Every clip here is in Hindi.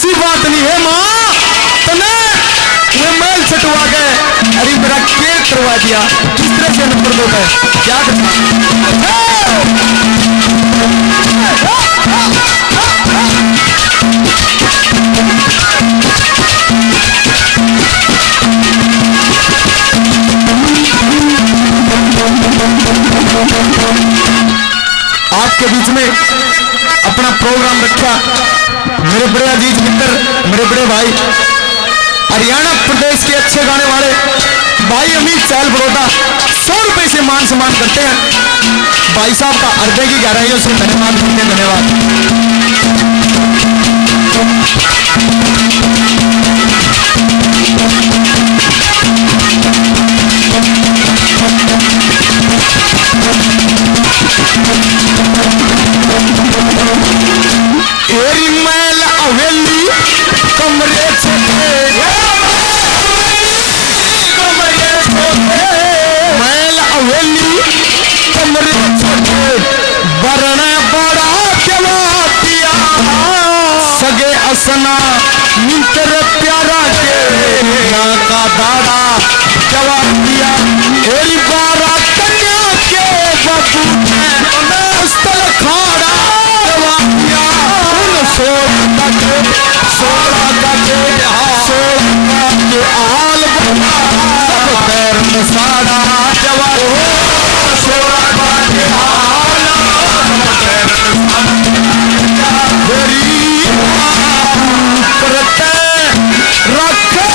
ऐसी बात नहीं है माँ, तने ये मैल छटवा गए, अरे मेरा केक करवा दिया, किस तरह से नंबर दो है क्या आपके बीच में अपना प्रोग्राम रखा मेरे बड़े अजीज मित्र, मेरे बड़े भाई, हरियाणा प्रदेश के अच्छे गाने वाले भाई अमित चहल बड़ौदा 100 रुपए से मान सम्मान करते हैं। भाई साहब का हृदय की गहराइयों से धन्यवाद करते हैं, धन्यवाद। एरी मैल हवेली कमरे छोटे, मैल हवेली कमरे छोटे, बरन बड़ा चलातिया, सगे असना मित्र प्यारा के यहाँ का दादा जवा दिया, एरी बारा कन्या के बाबू ने स्थल खाड़ा जवा दिया, सोलह के आल बना सब पैर साड़ा जवा, 16 के आल करते रखे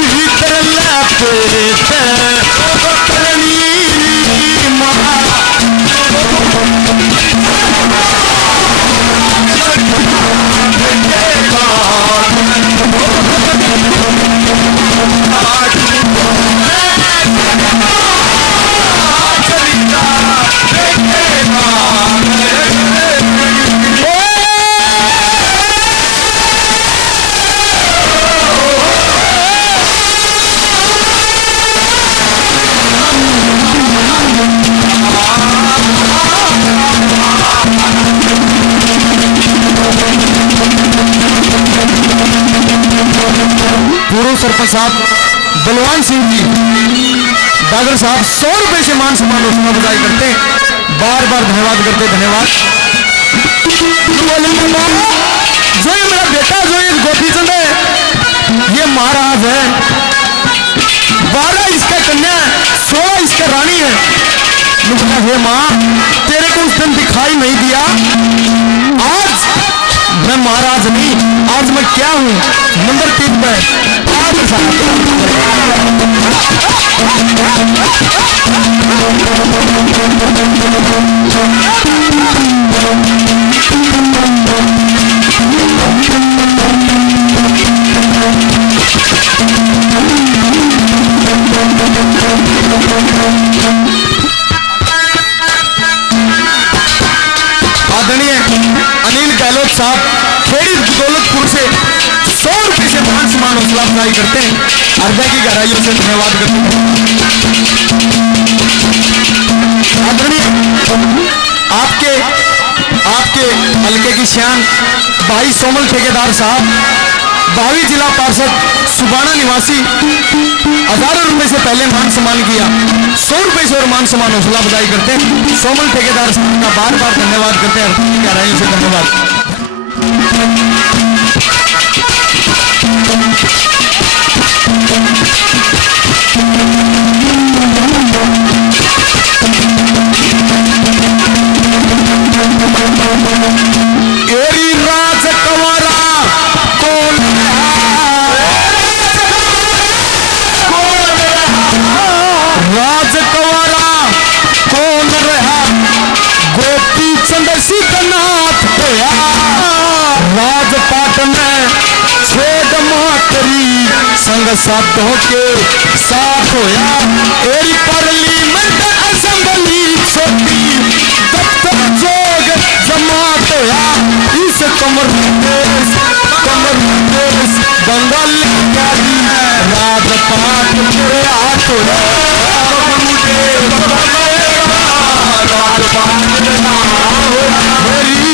भीतर लपेटे पूर्व सरपंच साहब बलवान सिंह जी बागर साहब 100 रुपए से मान सम्मान उसमें बधाई करते हैं, बार बार धन्यवाद करते, धन्यवाद। जो ये मेरा बेटा जो ये गोपीचंद है ये महाराज है, 12 इसका कन्या, 16 इसका रानी है। हे माँ तेरे को उस दिन दिखाई नहीं दिया, आज मैं महाराज नहीं, आज मैं क्या हूँ, नंबर 3 पे आदरणीय अनिल गहलोत साहब खेड़ी दौलतपुर से 100 रुपए से मान सम्मान हौसला अफजाई करते हैं, हृदय की गहराइयों से धन्यवाद करते हैं। आदरणीय आपके हल्के की शान भाई सोमल ठेकेदार साहब, भावी जिला पार्षद सुबाना निवासी, 1000 रुपए से पहले मान सम्मान किया, 100 रुपए से और मान सम्मान हौसला बधाई करते हैं। सोमल ठेकेदार साहब का बार बार धन्यवाद करते हैं, गहराइयों से धन्यवाद। एरी राज कंवरा कौन राज कंवरा कौन रहा, गोपी चंद सीतनाथ होया, राजपाट में छेद मातरी संग साधों के साथ होया, एरी पार्लियामेंट असेंबली छोटी दफ्तर जोग जमात होया, इस कमर देश बंगाल राजपाट मेरे हाथ होया, मेरी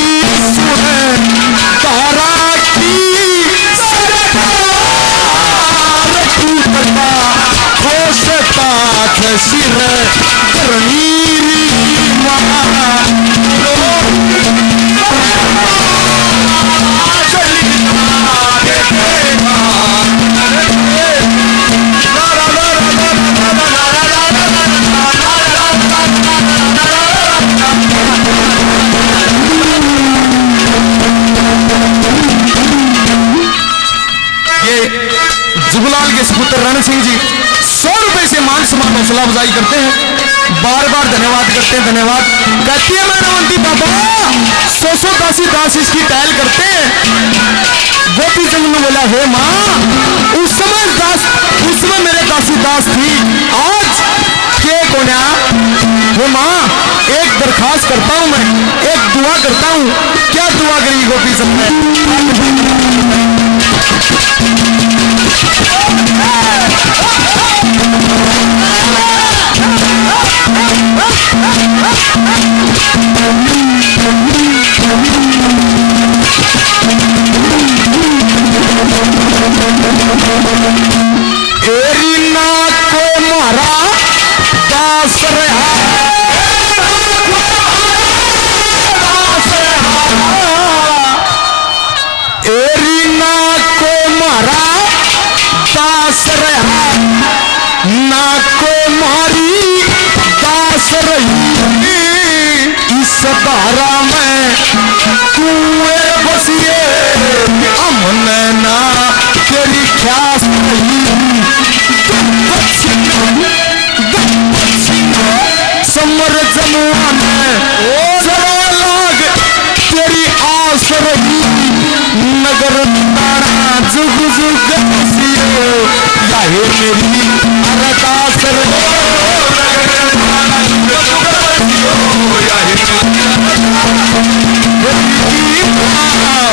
लाल के सपुत्र रण सिंह जी 100 रुपए से मान सम्मान हौसला अफजाई करते हैं। बार बार धन्यवाद करते हैं, धन्यवाद। कहती है मैनावंती बाबा 100 दासी दास इसकी टहल करते हैं। गोपी चंद ने बोला हे माँ उस समय मेरे दासी दास थी, आज के कोन्या। हे माँ एक दरखास्त करता हूं, मैं एक दुआ करता हूं। क्या दुआ करी गोपी चंद ने? एरीना को मारा दास रहा, एरीना को मारा दास रहा, ना को मारी दास रही। इस धारा में कुएं बसिए अमन ना तेरी ख्यास नहीं। समर जमुआ में जरा लाग तेरी आस रही। नगर तारा जुग जुग बसिए याहे मेरी अरदास रही।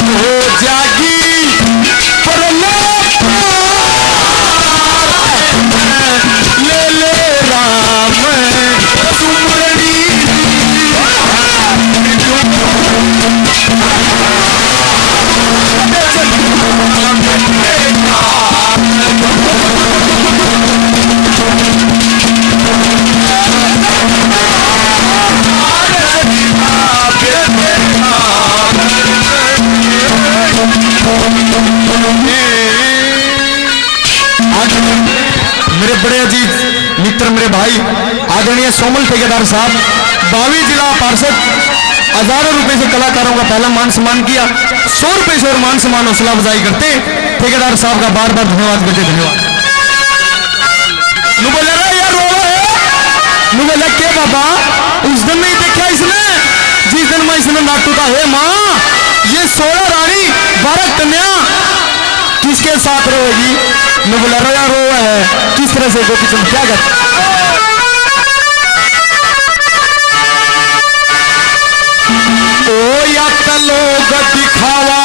हो जागी पर ले ले राम सुमरनी। मेरे बड़े अजीज मित्र, मेरे भाई आदरणीय सोमल ठेकेदार साहब 22 जिला पार्षद हजारों रुपए से कलाकारों का पहला मान सम्मान किया। 100 रुपए से और मान सम्मान हौसला अफजाई करते ठेकेदार साहब का बार बार धन्यवाद करते। धन्यवाद। नु बोला यार रो है, नु बोला के बाबा उस दिन नहीं देखा इसने जिस दिन मैं इसने नाटू था। हे माँ ये 16 रानी 12 कन्या किसके साथ रहेगी? नु बोला रोया रो है किस तरह से गोपी चंद क्या करते? ओ या लोग दिखावा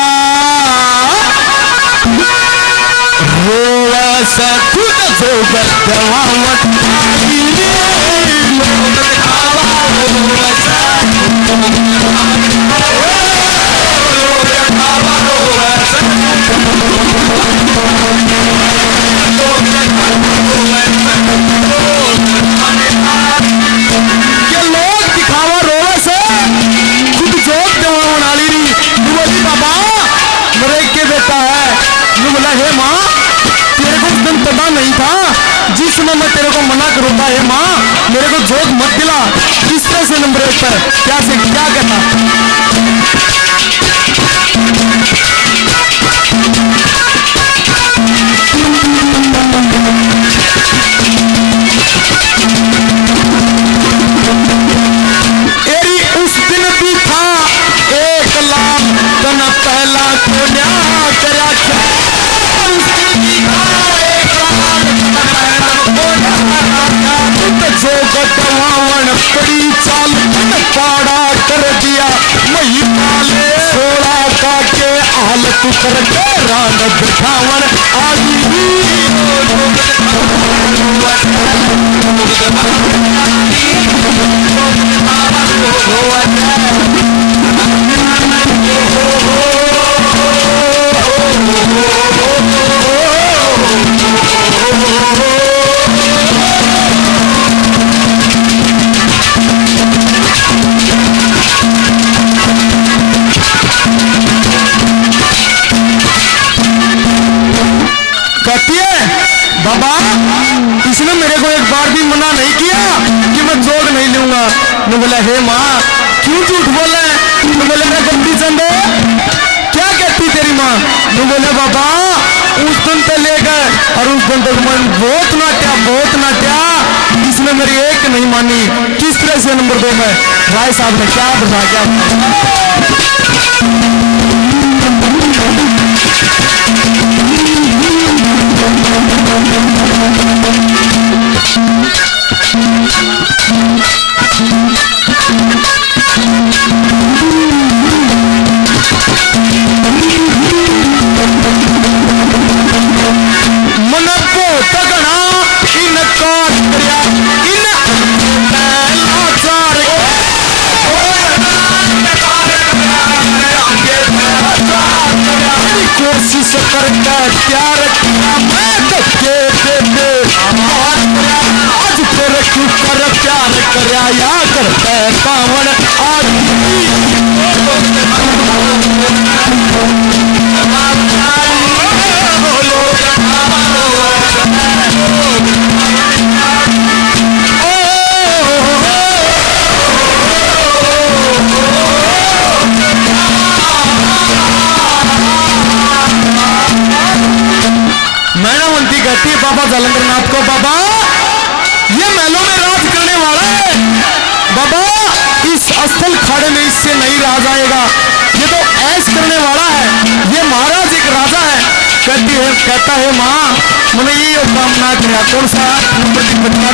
रोवा से खुद जो गवावत लोग दिखावा रोवा से नहीं था जिस समय मैं तेरे को मना करूंगा। हे माँ मेरे को जोत मत दिला। किस तरह से नंबर 1 पर क्या से क्या करना? एरी उस दिन भी था 1 लाख तना पहला को न्याय करा क्या? उस दिन भी था जो गटवावन पड़ी चाल पाड़ा कर दिया मही पाले 16 का के हालत करके रान बिठावन आई। बाबा इसने मेरे को एक बार भी मना नहीं किया कि मैं जोग नहीं लूंगा। मैं बोला हे माँ क्यों झूठ बोला है? मैं बोले गोपी चंद क्या कहती तेरी माँ? मैं बोले बाबा उस दिन पे ले गए और उस दिन तक मैं बहुत नाट्या इसने मेरी एक नहीं मानी। किस तरह से नंबर 2 में राय साहब ने क्या बता क्या कोशिश करके प्यार किया मैं तो के आज फिर क्यों कर प्यार करया या करते पावन मैनावंती कहती है बाबा जालंधरनाथ को, बाबा ये महलों में राज करने वाला है, बाबा इस स्थल खाड़े में इससे नहीं राज आएगा, ये तो ऐश करने वाला है, ये महाराज एक राजा है। कहता है माँ मैंने ये काम ना किया। कौन सा नंबर की बता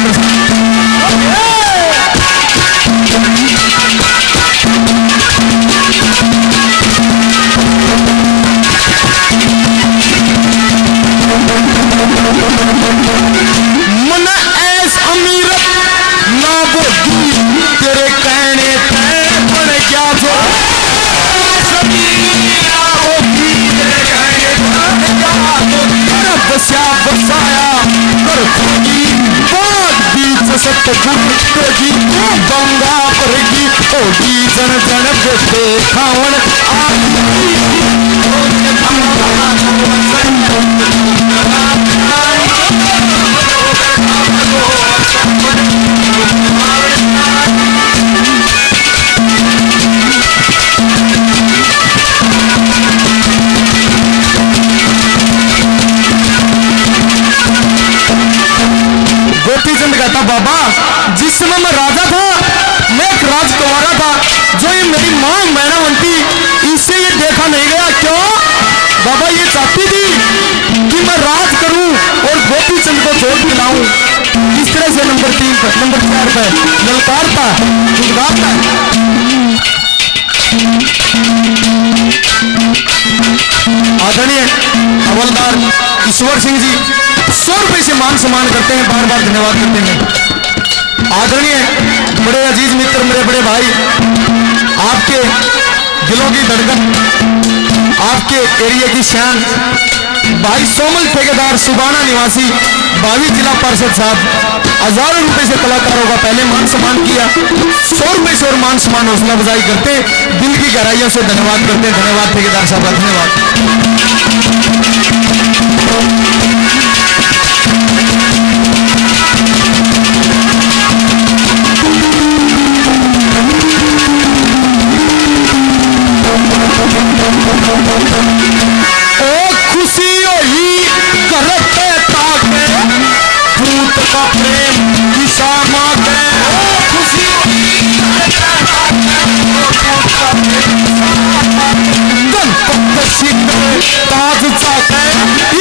मन ऐस अमीर ना बोधी तेरे कहने पे बन गया जो बसाया कर बात बीच सतगुरु गंगा पड़ेगी होगी जन जन खावन गोपीचंद कहता बाबा जिस समय मैं राजा था मैं एक राजकुमारा था, जो ये मेरी मां मैनावंती इससे ये देखा नहीं गया। क्यों बाबा ये चाहती थी कि मैं राज करूं और गोपीचंद को छोड़ दिलाऊं। इस तरह से नंबर 3 पर नंबर 4 पर ललकारता गुजराता आदरणीय हवलदार ईश्वर सिंह जी 100 रुपए से मान सम्मान करते हैं, बार बार धन्यवाद करते हैं। आदरणीय बड़े अजीज मित्र मेरे बड़े भाई, आपके दिलों की धड़कन, आपके एरिया की शान भाई सोमल ठेकेदार सुबाना निवासी भावी जिला पार्षद साहब हजारों रुपए से कलाकारों का पहले मान सम्मान किया। 100 रुपए से और मान सम्मान हौसला अफजाई करते दिल की गहराइयों से धन्यवाद करते हैं। धन्यवाद ठेकेदार साहब, धन्यवाद। ओ खुशी हुई करते ताके भूत का प्रेम किसा मांगे, खुशी हुई ताज चाहते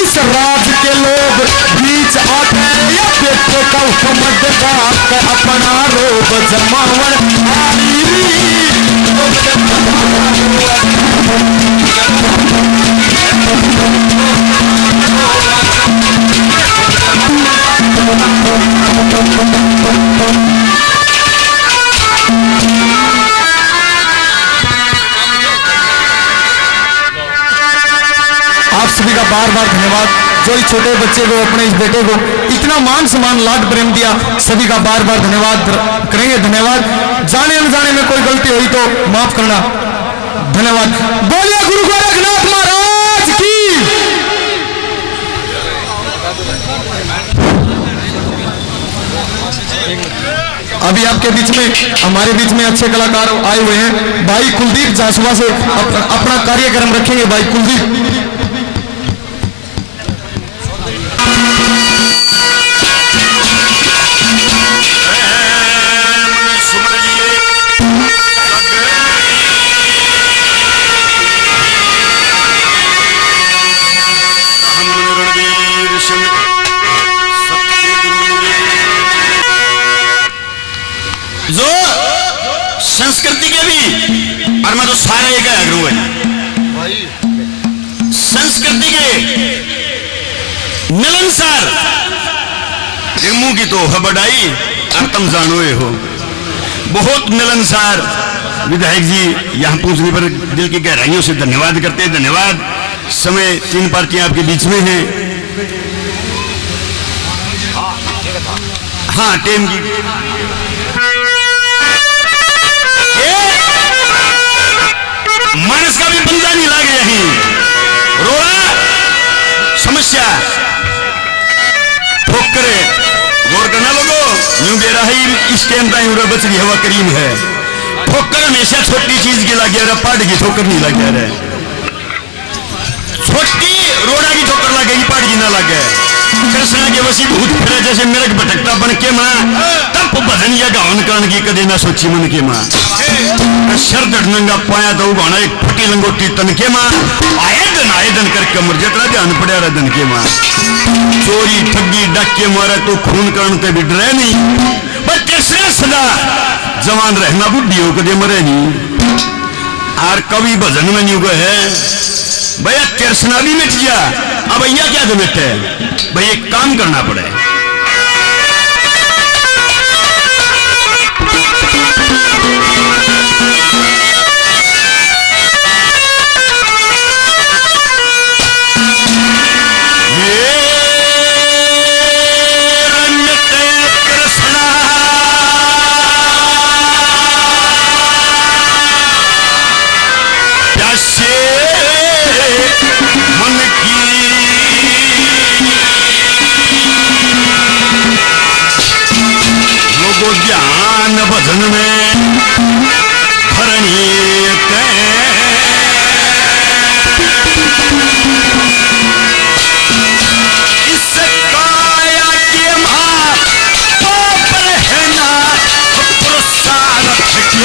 इस राज के लोग बीच आते या बेटे का हुक्मत का अपना रोब जमावन आप सभी का बार बार धन्यवाद। जो इस छोटे बच्चे को अपने इस बेटे को इतना मान सम्मान लाड प्रेम दिया, सभी का बार बार धन्यवाद करेंगे। धन्यवाद। जाने अनजाने में कोई गलती हुई तो माफ करना। धन्यवाद। बोलिए गुरु गोरखनाथ महाराज की। अभी आपके बीच में हमारे बीच में अच्छे कलाकार आए हुए हैं। भाई कुलदीप जासुआ से अपना कार्यक्रम रखेंगे। भाई कुलदीप जो संस्कृति के भी, और मैं तो सारा ये कह करूंगा, संस्कृति के मिलनसार मुंह की तो है बढ़ाई और तुम जानो हो। बहुत मिलनसार विधायक जी यहाँ पहुंचने पर दिल की गहराइयों से धन्यवाद करते हैं। धन्यवाद। समय 3 पार्टियां आपके बीच में हैं। हाँ टेम की मानस का भी बंदा नहीं लागे यहीं रोड़ा समस्या ठोकरे गौर करना लोगों यूं गेरा है इस टाइम का यूं बचरी हवा करीम है। ठोकर हमेशा छोटी चीज की लगे रहा, पहाड़ की ठोकर नहीं लगे रहे। छोटी रोड़ा की ठोकर लगेगी, पहाड़ की ना लगे। कृष्णा के वसी भूत फिरे जैसे मेरे भटकता बन के माँ तब भजन या गावन कान की कदे ना सोची मन के माँ शर नंगा पाया तो गाना एक फटी लंगोटी तन के माँ आए दिन करके मर जतरा ध्यान पड़ा रहा दन के माँ चोरी ठगी डाके मारा तो खून करण ते भी डरे नहीं बट कृष्णा सदा जवान रहना बुढ़ी हो कदे मरे नहीं। और कवि भजन में नहीं गए है भैया कृष्णा भी मिट गया, अब भैया क्या तो मिटे भाई एक काम करना पड़े। ज्ञान भजन में भरणीत इस काया के मां पर है ना पुरुषार्थ के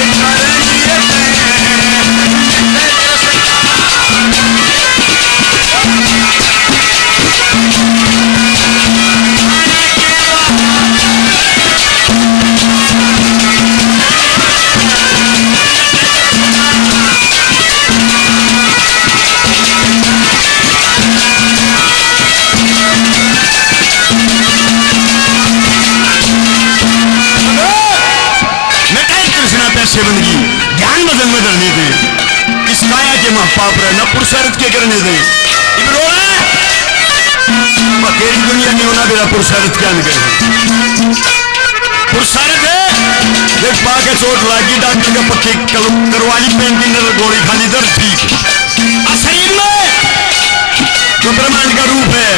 बंदगी ध्यान बदल में करने दे इस काया के महापाप रहना पुरुषार्थ के करने दे तेरी दुनिया नहीं होना मेरा पुरुषार्थ क्या निकले पुरुषार्थ है देख पा के चोट लागी डॉक्टर का पक्की करवाली पेंटिंग गोली खाली दर्द ठीक शरीर में जो ब्रह्मांड का रूप है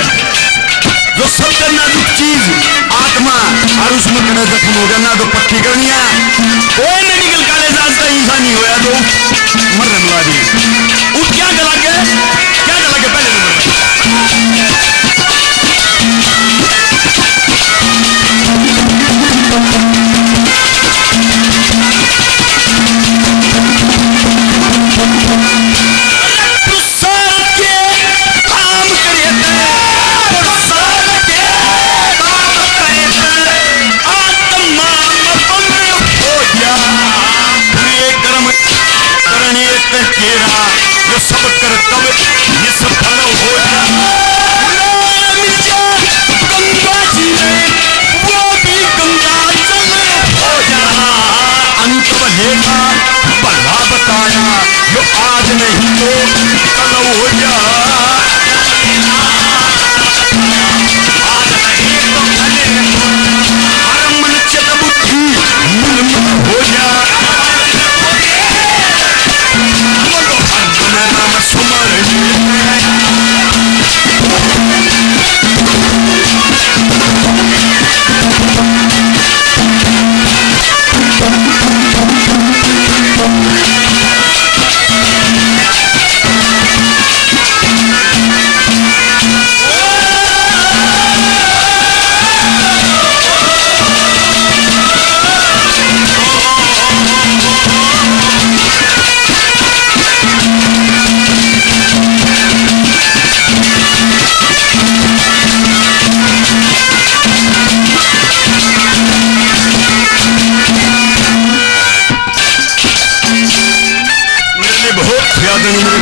जो सबसे नाजुक चीज आत्मा और उसमें कड़ा जख्म हो गया ना तो पट्टी करनिया कोई मेडिकल कॉलेज आज तक इंसान नहीं होया तो मर रहा दी उठ क्या गला के पहले जो सब कर तब ये सब फल हो गंगा जी में वो भी गंगा जल हो जा अंत बहेगा भला बताया जो आज नहीं तो कल हो जा आज नहीं तो कल हर मन चित बुद्धि मन हो जा नाम सुमर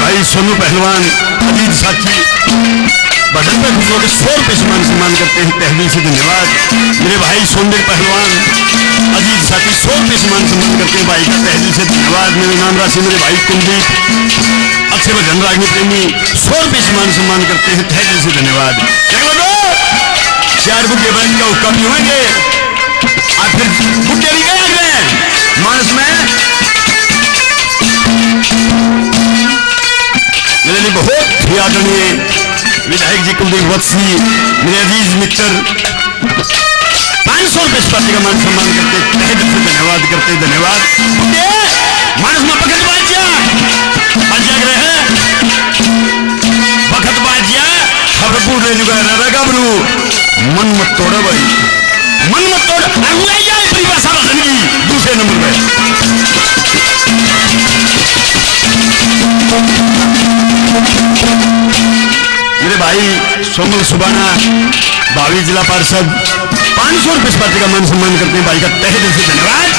भाई सोनू पहलवान अजीत साथी भजन पे खुश होकर 100 रुपये सम्मान करते हैं, तहे दिल से धन्यवाद। मेरे भाई सोनदेव पहलवान अजीत साथी 100 रुपये सम्मान करते हैं, भाई का तहे दिल से धन्यवाद। मेरे नाम राशि मेरे भाई कुलदीप अच्छे भजन रागनी प्रेमी 100 रुपये सम्मान करते हैं, तहे दिल से धन्यवाद। चार बुके बैंक का हुक्का भी होंगे और फिर बुके भी गए मानस में मेरे लिए बहुत ही आदरणीय विधायक जी कुलदीप वत्सी मेरे अजीज मित्र 500 रुपये पार्टी का मान सम्मान करते तहे दिल से धन्यवाद करते धन्यवाद। मानस में वक्त बाजिया रहे हैं वक्त बाजिया खबर पूछ ले चुका है गबरू मन मत तोड़ा भाई मन मत तोड़ परिभाषा की दूसरे नंबर पे मेरे भाई सोमल सुबाना भावी जिला पार्षद 500 रुपये पार्टी का मान सम्मान करते हैं, भाई का तहे दिल से धन्यवाद।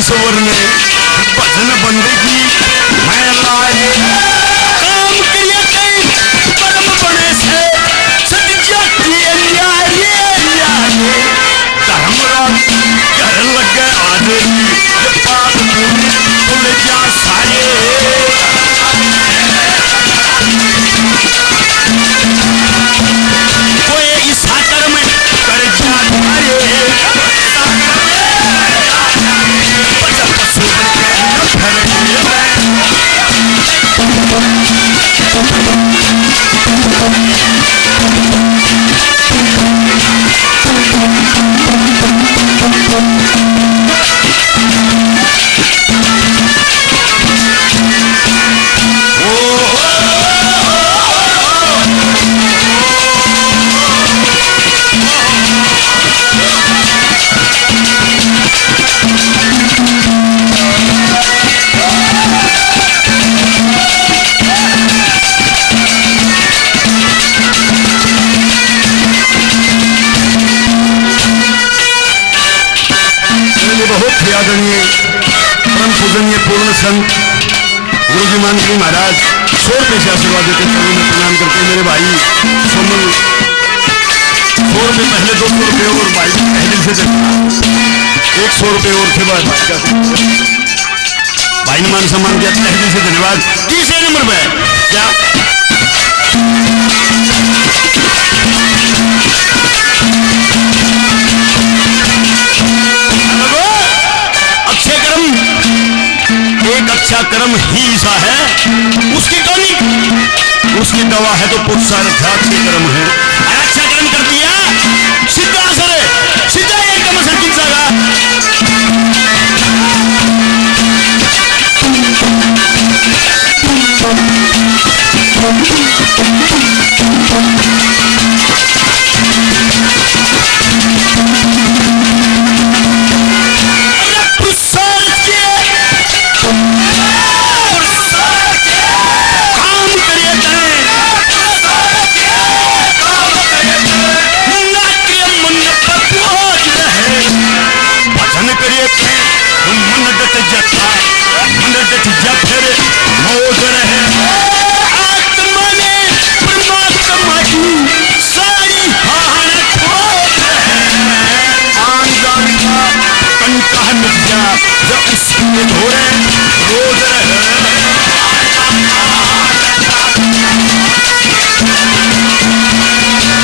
ईश्वर ने भजन बंदगी मैं लाए काम करिए कई परम बने से सत्य धर्मराज घर लग गए आदमी तुम जा सारे कोई इस सागर में कर जा परम पूजनीय पूर्ण संत गुरु जी मानकी महाराज 100 रुपये से आशीर्वाद देते हैं, प्रणाम करते हैं। मेरे भाई सोमल 100 रुपये पहले 200 रुपये और भाई पहले से 100 रुपये और थे भाई ने मान सम्मान किया तहे दिल से धन्यवाद। तीसरे नंबर पे क्या एक अच्छा कर्म ही ईसा है उसकी टॉनिक उसकी दवा है तो पुरस्कार अच्छे कर्म है। अच्छा कर्म कर दिया सीधा असर है सीधा एकदम असर किंचागा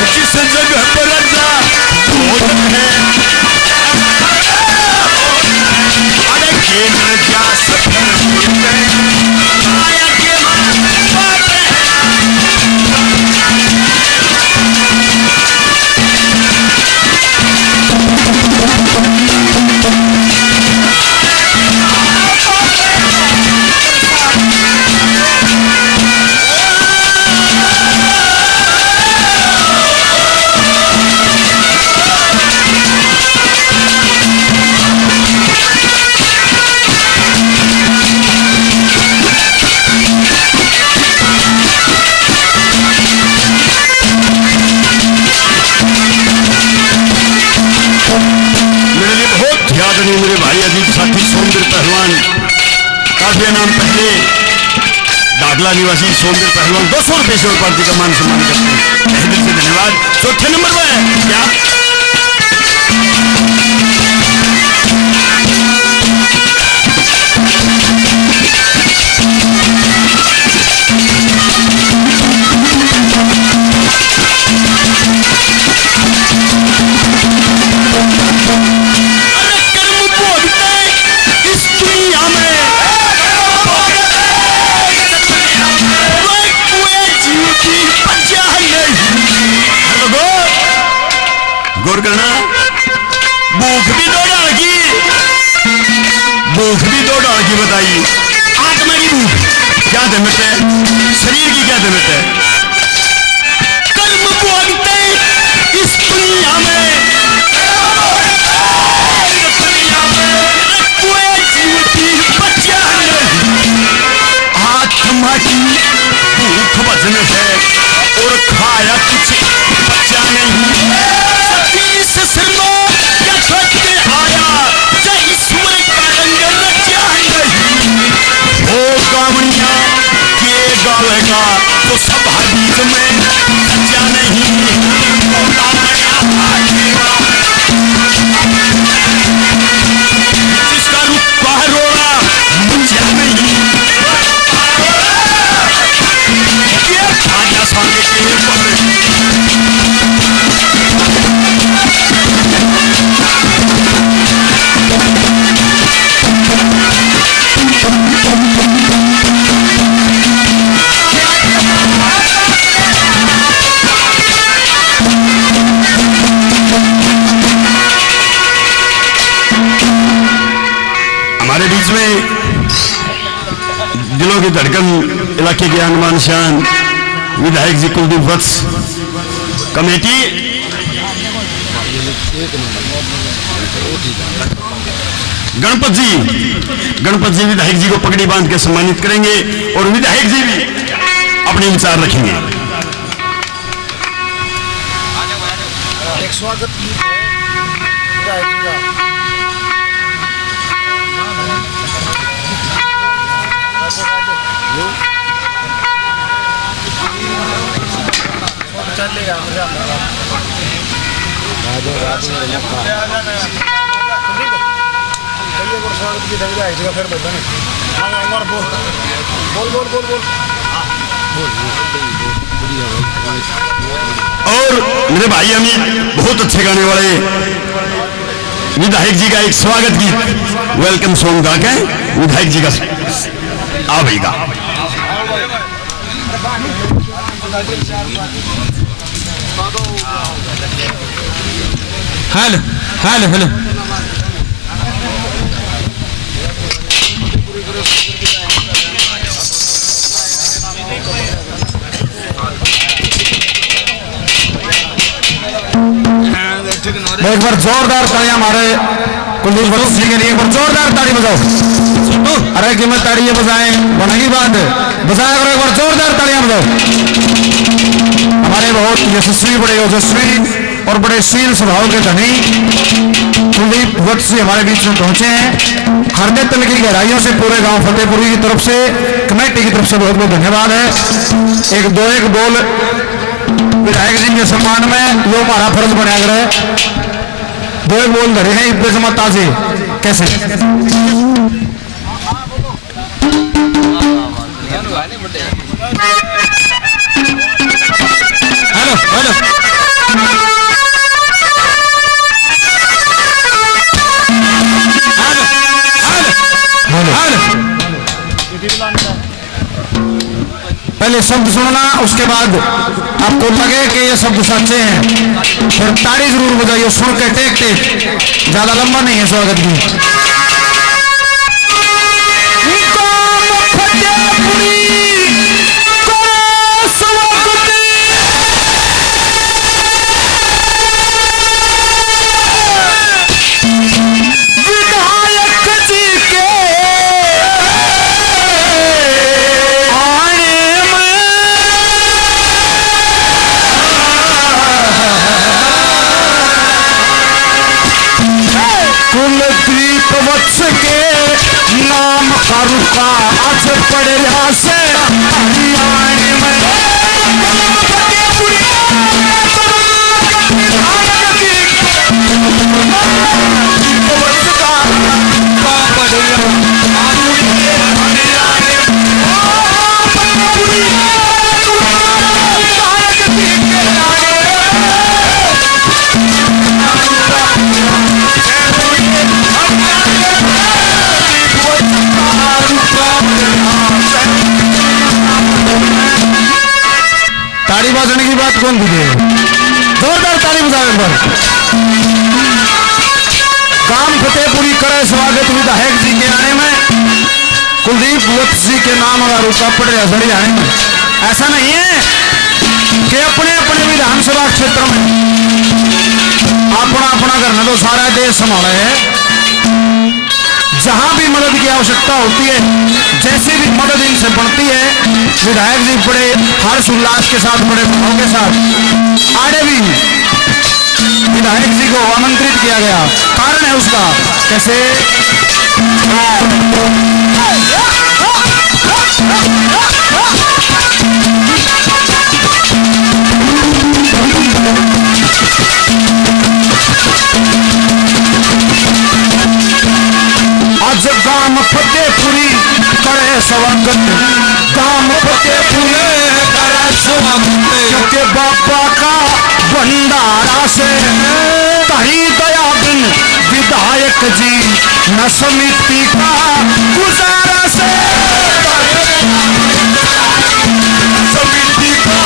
जिस जगह पर रजा भोजन है अरे खेल जा सकते आदरणीय मेरे भाई अजीत साथी सोमवीर पहलवान, काफी नाम पहले दादला निवासी सोमवीर पहलवान 200 रुपये से पार्टी का मान सम्मान करते हैं, तहे दिल से धन्यवाद। चौथे नंबर पर क्या गौर करना, भूख भी दो डाल की, भूख भी दो डाल की बताइए। आत्मा की भूख क्या दमित है, शरीर की क्या दमित है। कर्म भोगते इस दुनिया में, कोई जीव की बचा नहीं। आत्मा की भूख भजन है और खाया कुछ बचा नहीं। आया ईश्वर का रंग रचा नहीं। ओ कामनिया के गावेगा तो सब बीच में सच्चा नहीं। जिसका रुपा रोड़ा बचा नहीं। ये खाजा सांगे के हमारे बीच में दिलों की धड़कन, इलाके के अनुमान शान विधायक जी कुलदीप वत्स कमेटी, गणपत जी विधायक जी को पगड़ी बांध के सम्मानित करेंगे और विधायक जी भी अपने विचार रखेंगे। एक स्वागत गीत है विधायक जी का। चलेगा स्वागत गीत है विधायक जी का। फिर बोलते बोल बोल बोल बोल और मेरे भाई अमित बहुत अच्छे गाने वाले विधायक जी का एक स्वागत गीत वेलकम सॉन्ग गा के विधायक जी का आ भाई गा। हेलो हेलो हेलो एक बार जोरदार तालियां हमारे कुलदीप वत्स जी के लिए, एक बार जोरदार ताली बजाओ। अरे कि मैं ताड़ी ये बजाएं बनेगी बात, बजाया करो एक बार जोरदार तालियां बजाओ। हमारे बहुत यशस्वी, बड़े ओजस्वी और बड़े शील स्वभाव के धनी कुलदीप वत्स जी हमारे बीच में पहुंचे हैं। हरदे तल की गहराइयों से पूरे गांव फतेहपुरी की तरफ से, कमेटी की तरफ से बहुत बहुत धन्यवाद है। एक बोल विधायक जी के सम्मान में जो हमारा फर्ज बनाया गया है, दो एक बोल धरे हैं इब्बे जमा ताजे कैसे। हेलो हेलो पहले शब्द सुनना, उसके बाद आपको लगे कि ये शब्द सच्चे हैं फिर ताड़ी जरूर बजाइए सुन के टेक टेक। ज्यादा लंबा नहीं है स्वागत की। कुलती रुका आज पड़े से हरियाणे में ताली बजाने की बात कौन थी? जोरदार ताली बजाओ एक बार। काम फतेहपुरी करे स्वागत विधायक जी के आने में कुलदीप वत्स जी के नाम अगर रुका पड़ रहा हरियाणा में। ऐसा नहीं है कि अपने अपने विधानसभा क्षेत्र में अपना अपना करना तो सारा देश संभाला है। जहां भी मदद की आवश्यकता होती है, जैसे भी मदद इनसे बनती है, विधायक जी बड़े हर्ष उल्लास के साथ, बड़े भाव के साथ आड़े भी विधायक जी को आमंत्रित किया गया। कारण है उसका कैसे आज गाम फतेहपुरी करे स्वागत, गाम फतेहपुरी करे स्वागत, क्योंकि बाबा का भंडारा से तही दया बिन विधायक जी न समिति का गुजारा से समिति का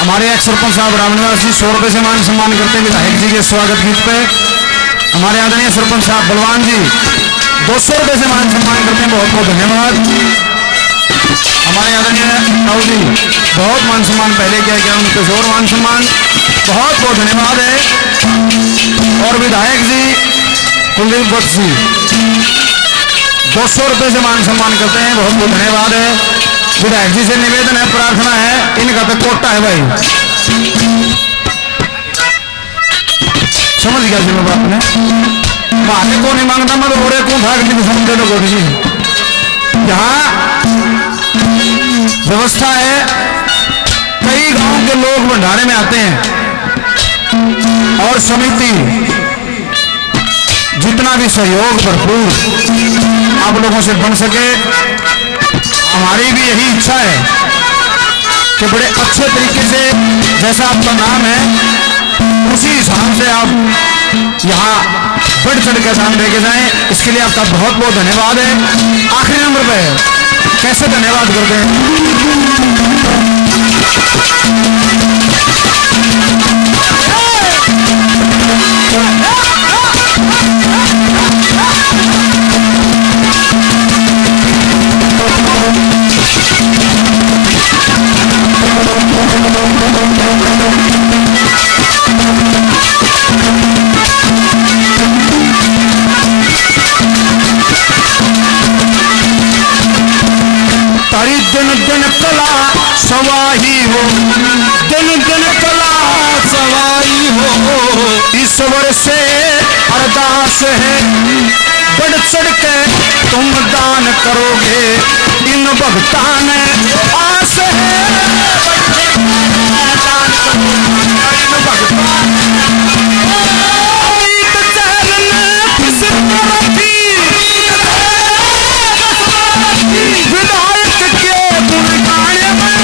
हमारे एक सरपंच साहब रामनिवास जी 100 रुपए से मान सम्मान करते हैं विधायक जी के स्वागत गीत पे। हमारे आदरणीय सरपंच साहब बलवान जी 200 रुपए से मान सम्मान करते हैं, बहुत बहुत धन्यवाद। हमारे आदरणीय राहुल जी बहुत मान सम्मान पहले किया गया, उनके और मान सम्मान बहुत बहुत धन्यवाद है। और विधायक जी कुलदीप वत्स जी 200 रुपए से मान सम्मान करते हैं, बहुत बहुत धन्यवाद है। विधायक जी से निवेदन है, प्रार्थना है, इनका तो कोटा है भाई, समझ गया जी मैं बात ने। मारे को नहीं मांगता मैं तो और को भाग नहीं समझे तो गोरी जी। यहाँ व्यवस्था है, कई गांव के लोग भंडारे में आते हैं और समिति जितना भी सहयोग भरपूर आप लोगों से बन सके, हमारी भी यही इच्छा है कि बड़े अच्छे तरीके से जैसा आपका नाम है उसी हिसाब से आप यहाँ बढ़ चढ़ कर नाम लेके जाएं। इसके लिए आपका बहुत बहुत धन्यवाद है। आखिरी नंबर पे कैसे धन्यवाद करते हैं? तारी दिन दिन कला सवाही हो, दिन दिन कला सवाही हो, ईश्वर से अरदास है बढ़ चढ़ के तुम दान करोगे, इन भक्तान आस है दान करोगे, इन भक्तान अमित चरण किस तरफी विधायक के गुण गाने में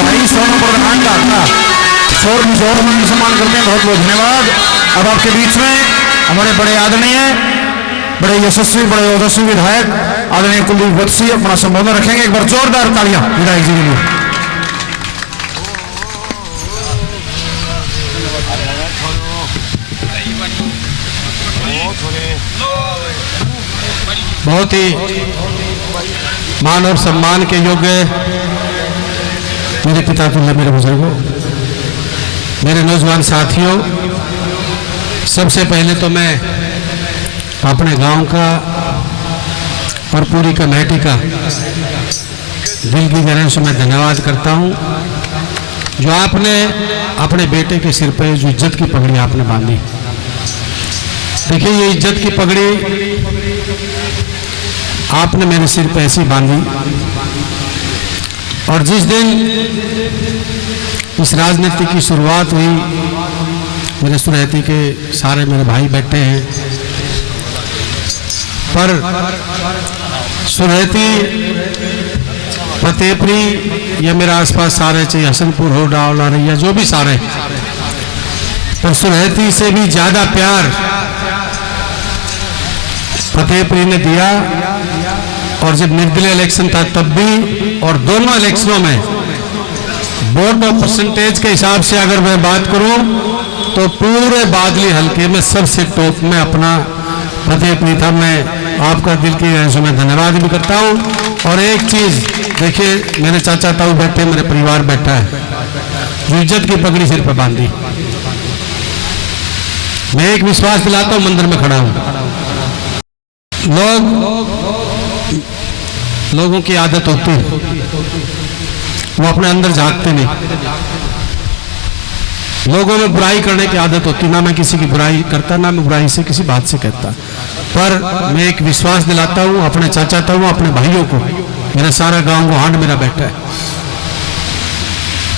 भाई सोनू प्रधान का शोर सम्मान करते हैं, बहुत बहुत धन्यवाद। अब आपके बीच में हमारे बड़े आदरणीय, बड़े यशस्वी, बड़े ओजस्वी विधायक आदरणीय कुलदीप वत्सी अपना संबोधन रखेंगे। एक बार जोरदार तालियां विधायक जी के लिए। बहुत ही मान और सम्मान के योग्य मेरे पिता तुल्य, मेरे बुजुर्गों, मेरे नौजवान साथियों, सबसे पहले तो मैं अपने गांव का और पूरी कमेटी का दिल की गहराइयों से मैं धन्यवाद करता हूं, जो आपने अपने बेटे के सिर पर जो इज्जत की पगड़ी आपने बांधी। देखिए, ये इज्जत की पगड़ी आपने मेरे सिर पे ऐसी बांधी, और जिस दिन इस राजनीति की शुरुआत हुई, मेरे सुरैती के सारे मेरे भाई बैठे हैं, पर सुरैती, फतेहपुरी या मेरे आसपास सारे, चाहे हसनपुर हो, डावला रैया, जो भी सारे, पर सुरैती से भी ज्यादा प्यार फतेहपुरी ने दिया। और जब निर्दलीय इलेक्शन था तब भी, और दोनों इलेक्शनों में वोट और परसेंटेज के हिसाब से अगर मैं बात करूं तो पूरे बादली हल्के में सबसे टॉप में अपना फतेहपुरी था। मैं आपका दिल की गहराइयों से मैं धन्यवाद भी करता हूं। और एक चीज देखिए, मेरे चाचा ताऊ बैठे, मेरे परिवार बैठा है, जो इज्जत की पगड़ी सिर पर बांधी। मैं एक विश्वास दिलाता हूं, मंदिर में खड़ा हूं, लोगों की आदत होती है, वो अपने अंदर झांकते नहीं, लोगों में बुराई करने की आदत होती। ना मैं किसी की बुराई करता, ना मैं बुराई से किसी बात से कहता, पर मैं एक विश्वास दिलाता हूं अपने चाचा ताऊ, अपने भाइयों को, मेरा सारा गांव को हांड मेरा बैठा है।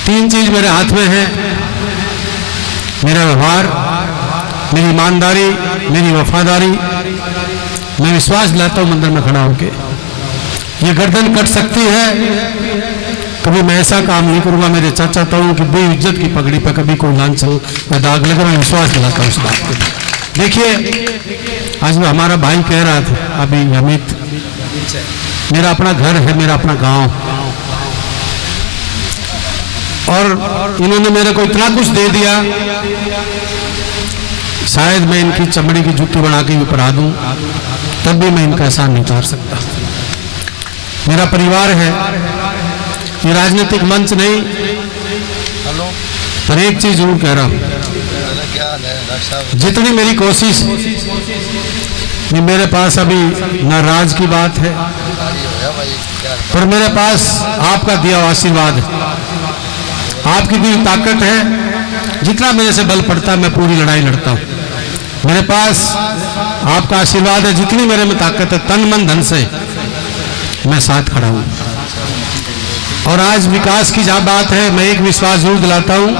3 चीज मेरे हाथ में है, मेरा व्यवहार, मेरी ईमानदारी, मेरी वफादारी। मैं विश्वास दिलाता हूं मंदिर में खड़ा होके, ये गर्दन कट सकती है, कभी मैं ऐसा काम नहीं करूंगा मेरे चाचा ताऊ की बेइज्जत की पगड़ी पर कभी कोई लांछन या दाग लगा। मैं विश्वास दिलाता हूं उस बात को। देखिए, आज में हमारा भाई कह रहा था अभी, अमित, मेरा अपना घर है, मेरा अपना गांव, और इन्होंने मेरे को इतना कुछ दे दिया, शायद मैं इनकी चमड़ी की जूती बना के ऊपर आ दूं, तब भी मैं इनका एहसान नहीं उतार सकता। मेरा परिवार है, ये राजनीतिक मंच नहीं, पर एक चीज जरूर कह रहा हूं, जितनी मेरी कोशिश, ये मेरे पास अभी न राज की बात है, पर मेरे पास आपका दिया हुआ आशीर्वाद है, आपकी दी ताकत है। जितना मेरे से बल पड़ता है मैं पूरी लड़ाई लड़ता हूं। मेरे पास आपका आशीर्वाद है, जितनी मेरे में ताकत है, तन मन धन से मैं साथ खड़ा हूं। और आज विकास की जहां बात है, मैं एक विश्वास जरूर दिलाता हूं,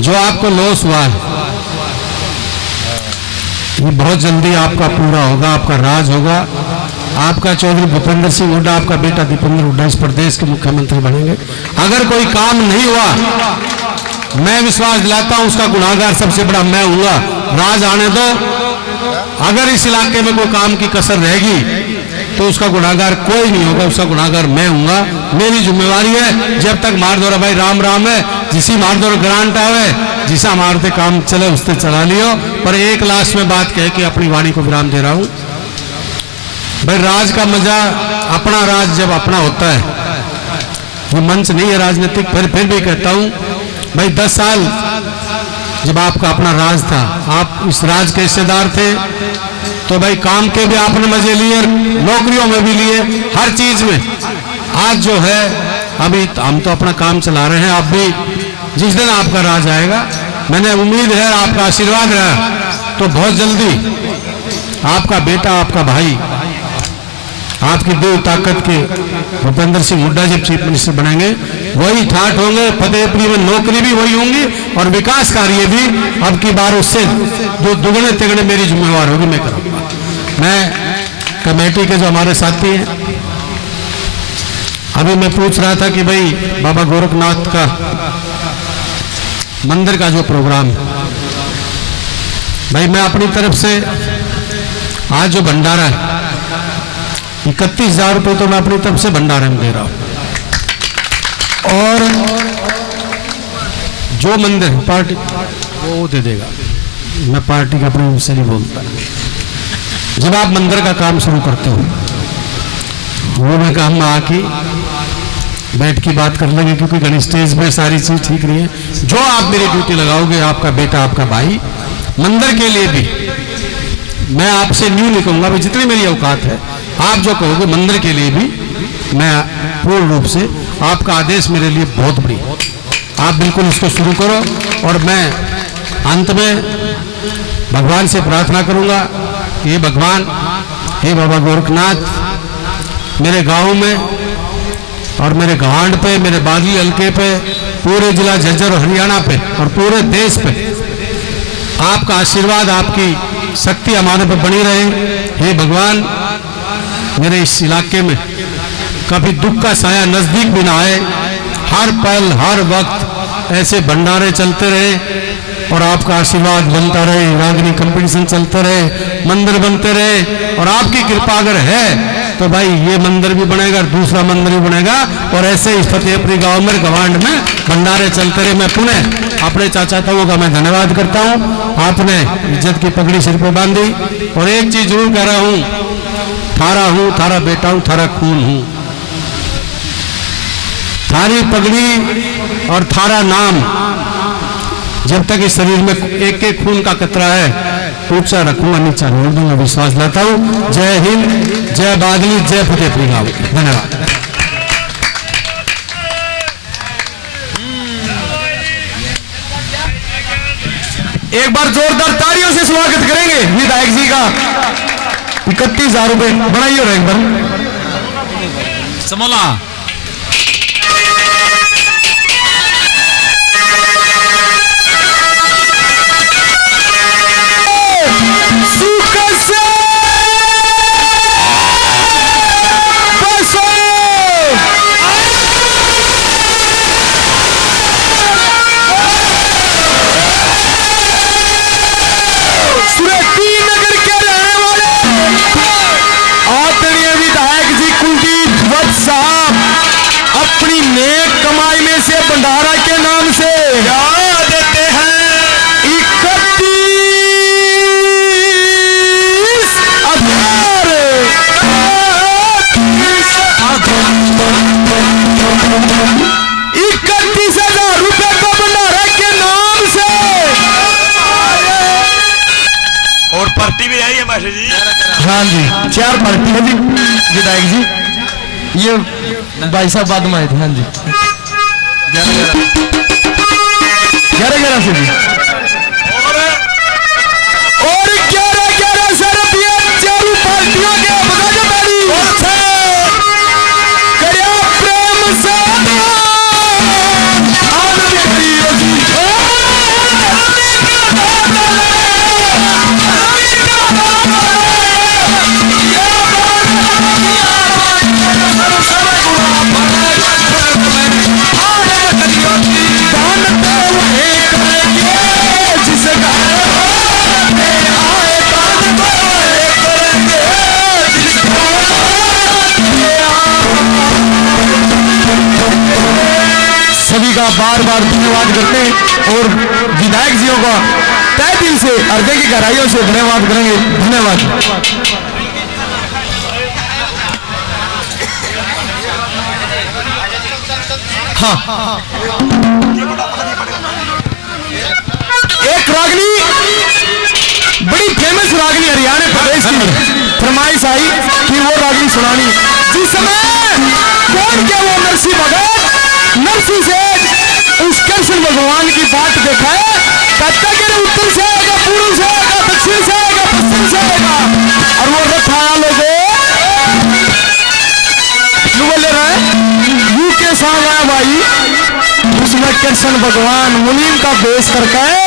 जो आपको लॉस हुआ है ये बहुत जल्दी आपका पूरा होगा, आपका राज होगा। आपका चौधरी भूपेंद्र सिंह हुड्डा, आपका बेटा दीपेंद्र हुड्डा इस प्रदेश के मुख्यमंत्री बनेंगे। अगर कोई काम नहीं हुआ, मैं विश्वास दिलाता हूं उसका गुनाहगार सबसे बड़ा मैं हूंगा। राज आने दो, अगर इस इलाके में कोई काम की कसर रहेगी तो उसका गुनाहगार कोई नहीं होगा, उसका गुनाहगार मैं हूंगा। मेरी जिम्मेवारी है, जब तक मार दो भाई राम राम है, जिसी मार दो ग्रांट आवे, जिसा मारते काम चले उससे चला लियो। पर एक लास्ट में बात कह के अपनी वाणी को विराम दे रहा हूं। भाई राज का मजा, अपना राज जब अपना होता है ये मंच नहीं है राजनीतिक, फिर भी कहता हूं भाई 10 साल जब आपका अपना राज था, आप इस राज के हिस्सेदार थे, तो भाई काम के भी आपने मजे लिए, नौकरियों में भी लिए, हर चीज में। आज जो है अभी हम तो अपना काम चला रहे हैं, आप भी जिस दिन आपका राज आएगा, मैंने उम्मीद है आपका आशीर्वाद रहा तो बहुत जल्दी आपका बेटा, आपका भाई, आपकी दो ताकत के भूपेंद्र सिंह हुड्डा जब चीफ मिनिस्टर बनेंगे, वही ठाठ होंगे, फतेहपुरी में नौकरी भी वही होंगी और विकास कार्य भी अब की बार उससे जो दुगने तिगने मेरी जिम्मेवार होगी, मैं करूंगा। मैं कमेटी के जो हमारे साथी हैं, अभी मैं पूछ रहा था कि भाई बाबा गोरखनाथ का मंदिर का जो प्रोग्राम है, भाई मैं अपनी तरफ से आज जो भंडारा है 31,000 रुपये तो मैं अपनी तरफ से भंडारे में दे रहा हूं, और जो मंदिर पार्टी वो दे देगा, मैं पार्टी का अपने से नहीं बोलता। जब आप मंदिर का काम शुरू करते हो वो मैं कहा हम आके बैठ की बात कर लेंगे, क्योंकि गणेश स्टेज में सारी चीज ठीक नहीं है। जो आप मेरी ड्यूटी लगाओगे, आपका बेटा, आपका भाई, मंदिर के लिए भी मैं आपसे न्यू नहीं कहूंगा, जितनी मेरी औकात है, आप जो कहोगे मंदिर के लिए भी मैं पूर्ण रूप से, आपका आदेश मेरे लिए बहुत बड़ी, आप बिल्कुल इसको शुरू करो। और मैं अंत में भगवान से प्रार्थना करूंगा, ये भगवान, हे बाबा गोरखनाथ, मेरे गांव में और मेरे घाट पे, मेरे बागी हल्के पे, पूरे जिला झज्जर और हरियाणा पे और पूरे देश पे आपका आशीर्वाद, आपकी शक्ति हमारे पे बनी रहे। हे भगवान, मेरे इस इलाके में कभी दुख का साया नजदीक भी ना आए, हर पल हर वक्त ऐसे भंडारे चलते रहे और आपका आशीर्वाद बनता रहे, रागनी कंपटीशन चलते रहे, मंदिर बनते रहे, और आपकी कृपा अगर है तो भाई ये मंदिर भी बनेगा, दूसरा मंदिर भी बनेगा, और ऐसे ही फतेहपुरी गांव में गवांड में भंडारे चलते रहे। मैं पुनः अपने चाचा ताऊ का मैं धन्यवाद करता हूं, आपने इज्जत की पगड़ी सिर पे बांधी। और एक चीज जरूर कह रहा हूं, थारा हूं, थारा बेटा हूं, थारा खून हूं, थारी पगड़ी और थारा नाम जब तक इस शरीर में एक एक खून का कतरा है, ऊंचा रखूंगा, नीचा छोड़ दूंगा, विश्वास लाता हूं। जय हिंद, जय बादली, जय फतेहपुरी गांव। धन्यवाद। एक बार जोरदार तालियों से स्वागत करेंगे विधायक जी का। 31,000 रुपये बढ़ाइए और एक बार समोला अपनी नेक कमाई में से भंडारा के नाम से देते हैं 31,000 रुपए को भंडारा के नाम से। और पार्टी भी आई है मास्टर जी। हाँ जी, 4 पार्टी है जी विधायक जी। ये भाई साहब बाद में आए थे। हाँ जी, 11 से जी, और 11 से रुपये चारों पार्टियों के बगाजे ताली करिया प्रेम से सभी का बार बार धन्यवाद करते हैं और विधायक जियों का तहे दिल से हृदय की गहराइयों से धन्यवाद करेंगे। धन्यवाद। हाँ एक रागनी बड़ी फेमस रागनी हरियाणा प्रदेश की फरमाइश आई कि वो रागनी सुनानी। जिस समय कौन के वो नरसिंह भगत नरसिंह से उस कृष्ण भगवान की बात देखा है, कहता कि उत्तर से आएगा, पूर्व से आएगा, दक्षिण से आएगा, पश्चिम से आएगा, और वो रथ आया लोगों बोले रहे यू के साथ आया भाई। उसमें कृष्ण भगवान मुनीम का बेस करके आया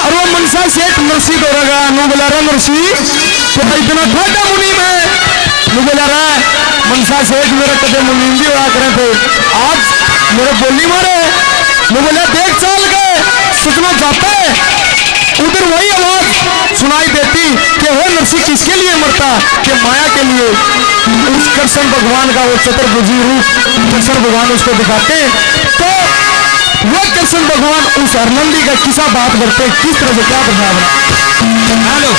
और वो मनसा सेठ नरसी को रहा नु बोला रहा नरसी तो इतना छोटा मुनीम है। नु बोला रहा मनसा सेठ मेरे कदे मुनीम भी हुआ करे थे, आज मेरे बोली मारे। नु बोला देख चाल गए सुतना जाता है, उधर वही आवाज सुनाई देती कि वो नरसी किसके लिए मरता, कि माया के लिए। उस कृष्ण भगवान का वो चतुर्भुजी रूप कृष्ण भगवान उसको दिखाते, तो वो कृष्ण भगवान उस हरनंदी का किसा बात करते, किस तरह से क्या प्रभाव है। हेलो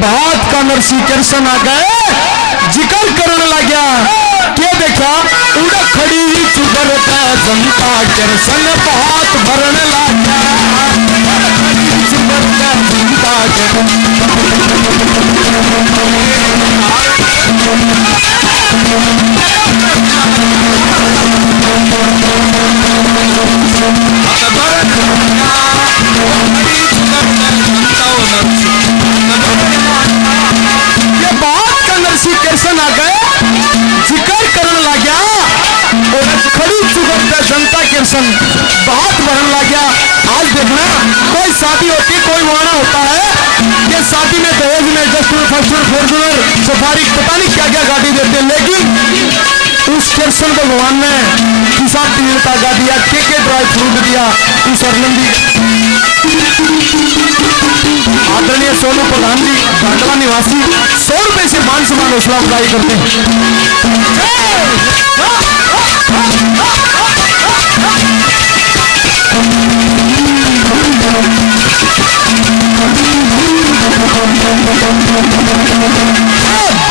बात का नरसी कृष्ण आ गए जिक्र करने लगा, क्या देखा उड़ा खड़ी चुगरता जनता कृष्ण बात भरने लगा, खड़ी चुगरता जनता कृष्ण आ गए जिक्र करने लग गया और खड़ी चुगरता जनता कृष्ण बात बढ़ने लग गया। आज देखना कोई शादी होती कोई वाणा होता है कि शादी में दहेज में डस्टर फस्टर फॉर्चूनर सफारी पता नहीं क्या क्या गाड़ी देते, लेकिन उस कृष्ण भगवान ने किसान तीन का गा दिया, के ड्राई फ्रूट दिया उस हरनंदी। आदरणीय सोनू प्रधान जी भांडवा निवासी 100 रुपए से मान सम्मान हौसला अफजाई करते हैं।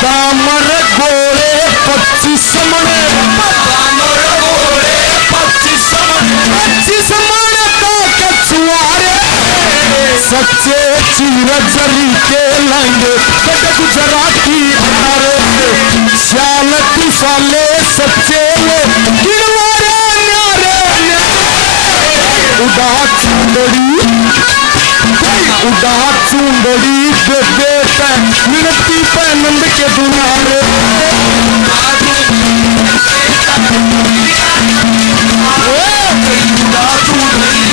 दामर गोरे 25 मणे, दामर गोरे 25 मणे का कछुआरे, सच्चे चीर जरी के लंगे कटे गुजराती हमारे, श्याल कुशाले सच्चे ले गिरवारे न्यारे उड़ा चूंदड़ी बेबे पे मिनती पे नंद के दुलारे, उड़ा चूंदड़ी